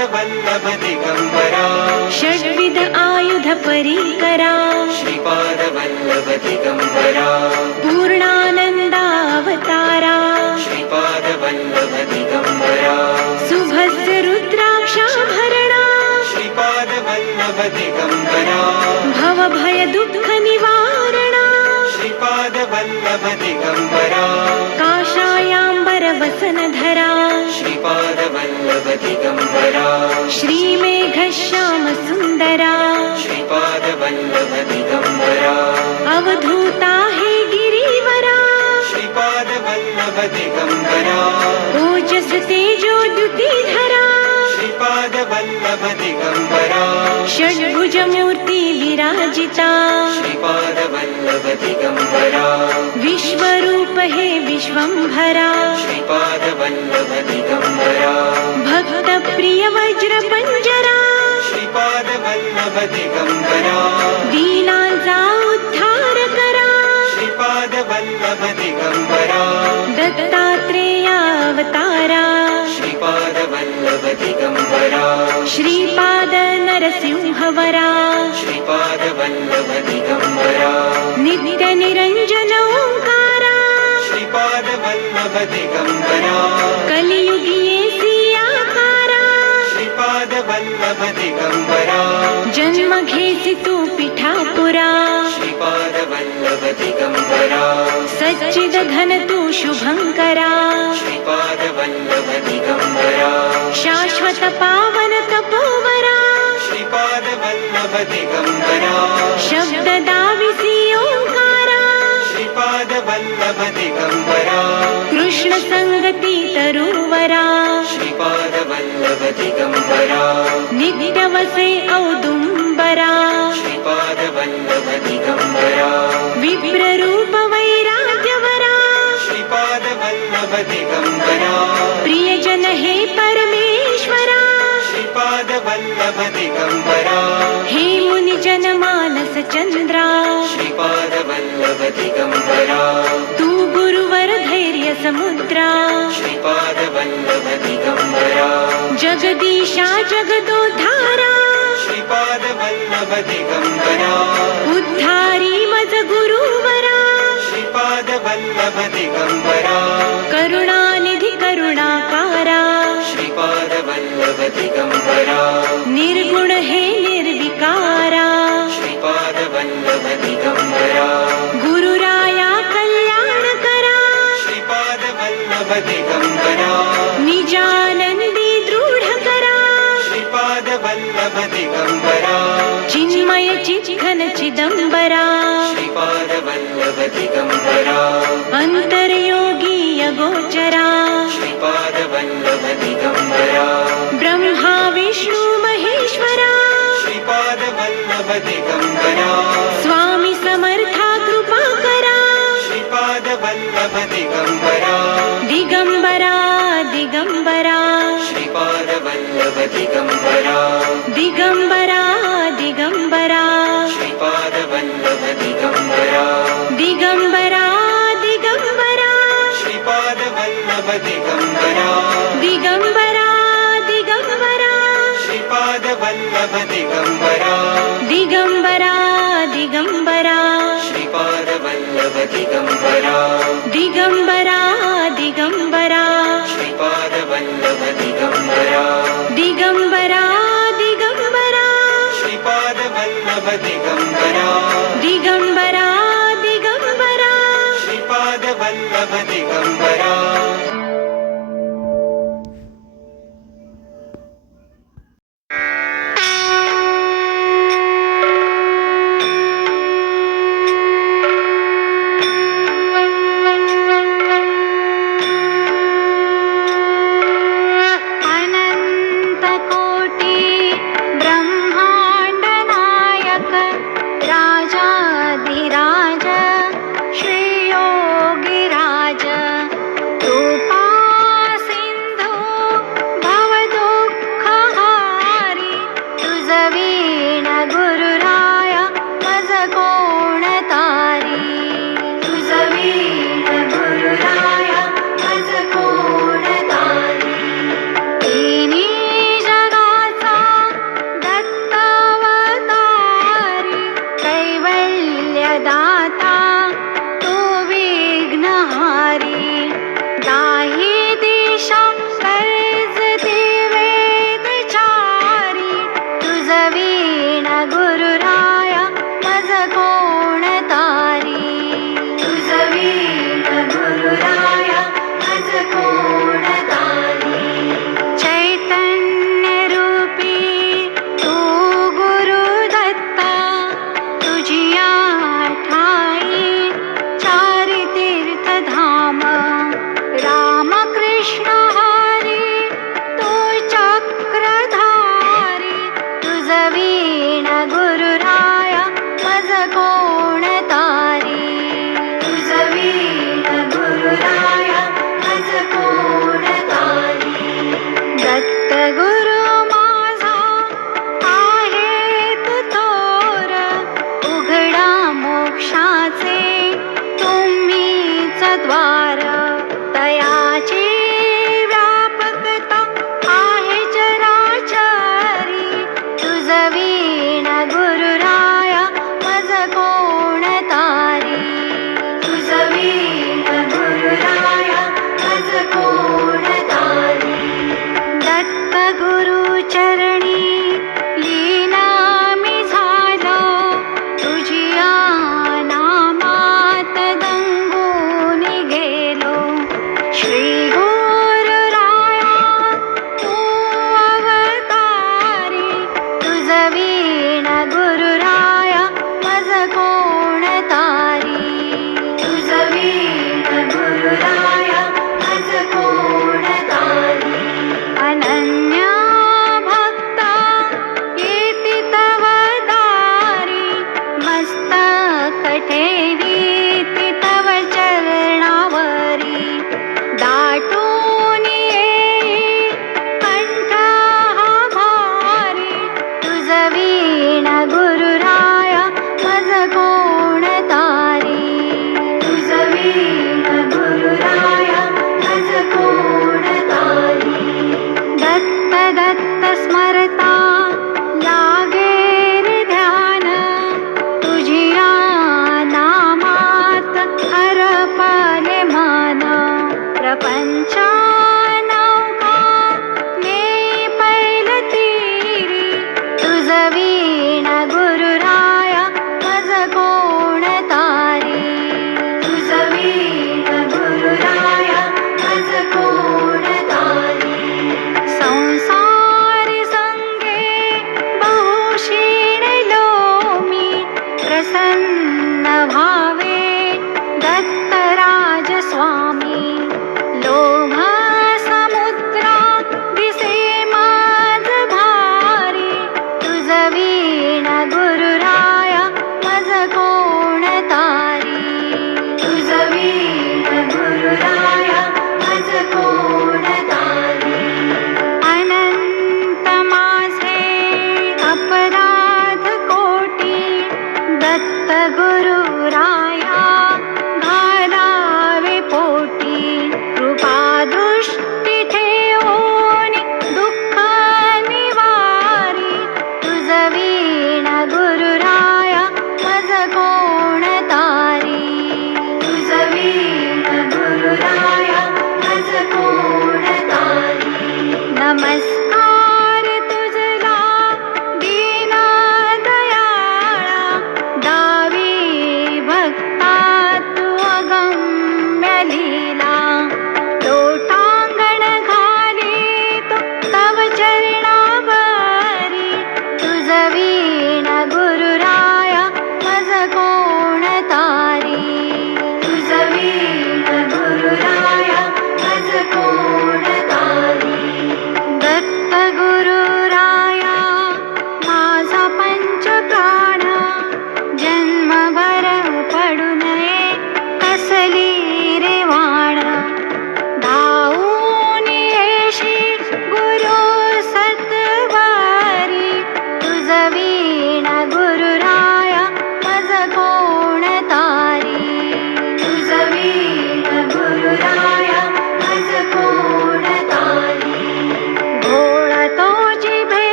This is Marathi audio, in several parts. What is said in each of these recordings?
श्रीपादवल्लभदिगम्बरा। षड्विध आयुध परीकरा। श्रीपादवल्लभदिगम्बरा। पूर्णानन्दावतारा। श्रीपादवल्लभदिगम्बरा। सुभस्य रुद्राक्षाभरणा श्रीपादवल्लभदिगम्बरा। भवभय दुःख निवारणा श्रीपादवल्लभदिगम्बरा। काषायाम्बर वसनधरा श्रीपादवल्लभदिगम्बरा। श्रीमेघश्याम सुन्दरा श्रीपादवल्लभदिगम्बरा। अवधूता हे गिरिवरा। श्रीपादवल्लभदिगम्बरा। ओजस तेजो द्युतिधरा। श्रीपादवल्लभदिगम्बरा विराजिता विश्वरूप हे विश्वम्भरा। भक्तप्रिय वज्रपञ्जरा दीनांचा उद्धार करा दत्तात्रेयावतारा। श्रीपादवल्लभदिगम्बरा। श्रीपाद नरसिंहवरा। श्रीपाद वल्लभति गम्बरा कलियुगीये सियाकारा श्रीपाद वल्लभति गम्बरा पिठापुरा। श्रीपाद सच्चिदघन तु शुभङ्करा। श्रीपाद वल्लभति शाश्वत पावन दिगम्बरा शब्ददा विरा श्रीपाद वल्लभति गम्बरा कृष्ण सङ्गति तरुम्बरा श्रीपाद वल्लभति औदुम्बरा। श्रीपादवल्लभ दिगम्बरा विप्ररूप वैराग्यवरा श्रीपादवल्लभ दिगम्बरा प्रियजन हे श्रीपादवल्लभदिगम्बरा हे मुनिजन मानस चंद्रा। श्रीपादवल्लभदिगम्बरा तू गुरुवर धैर्य समुद्रा। श्रीपादवल्लभदिगम्बरा जगदीशा जगदोद्धारा श्रीपादवल्लभदिगम्बरा उद्धारी मज गुरुवरा। श्रीपादवल्लभदिगम्बरा करुणानिधि श्रीपादवल्लभदिगम्बरा निर्गुण हे निर्विकारा। श्रीपादवल्लभदिगम्बरा गुरुराया कल्याण करा। श्रीपादवल्लभदिगम्बरा निजानंदी दृढ करा। श्रीपादवल्लभदिगम्बरा चिन्मय चित्खन चिदंबरा। श्रीपादवल्लभदिगम्बरा अंतर्योगी गोचरा श्रीपादवल्लभदिगम्बरा ब्रह्मा गम्बरा स्वामी समर्था कृपा करा। दिगम्बरा दिगम्बरा दिगम्बरा। श्रीपाद वल्लभदिगम्बरा दिगम्बरा दिगम्बरा। श्रीपाद वल्लभदिगम्बरा दिगम्बरा दिगम्बरा। श्रीपाद दिगम्बरा два. दत्त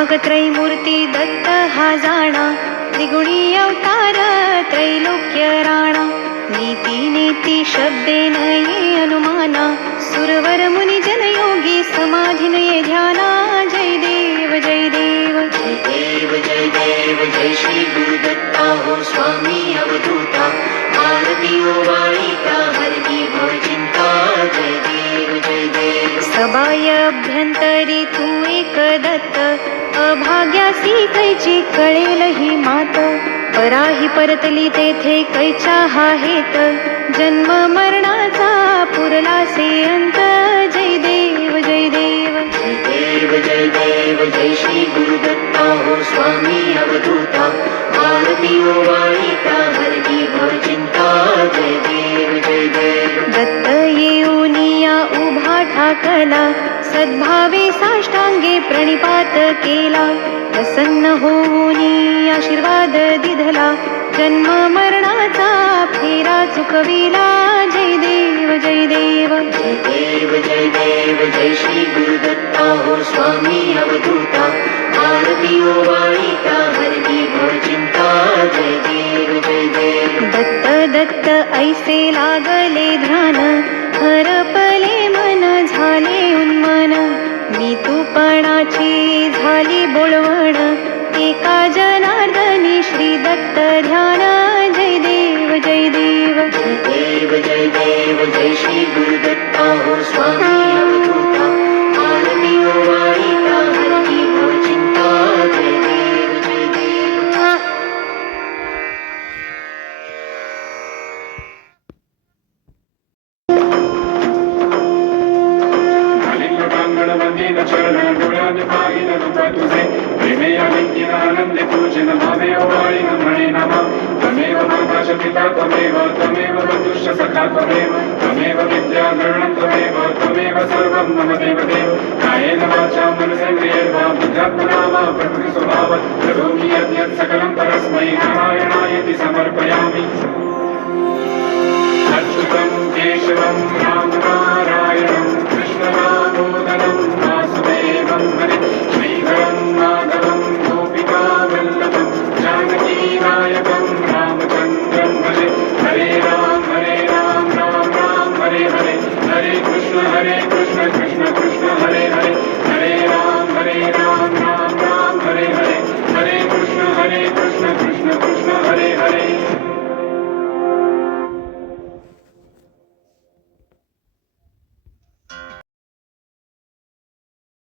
त्रिगुणात्मक त्रैमूर्ती दत्त हा जाणा त्रिगुणी अवतार कैची कळेल ही मात. पराही परतली तेथे कैच्या हा हेत. जन्म मरणाचा पुरलासे अंत. जय देव जय देव. जय देव जय देव जय श्री गुरुदत्ता. हो स्वामी अवधूता. भारतीयो वाणिका हरती भव चिंता. जय देव जय देव. दत्त येऊनिया उभा ठाकला. सद्भावे साष्टांगे प्रणिपात केला. प्रसन्न होऊनी आशीर्वाद दिधला. जन्म मरणाचा फेरा चुकविला जय देव जय देव. जय देव जय देव जय श्री गुरुदत्ता. हो स्वामी अवधूता. भारतीयो वाणिका हरती भव चिंता. जय देव जय देव. दत्त दत्त ऐसे लागले.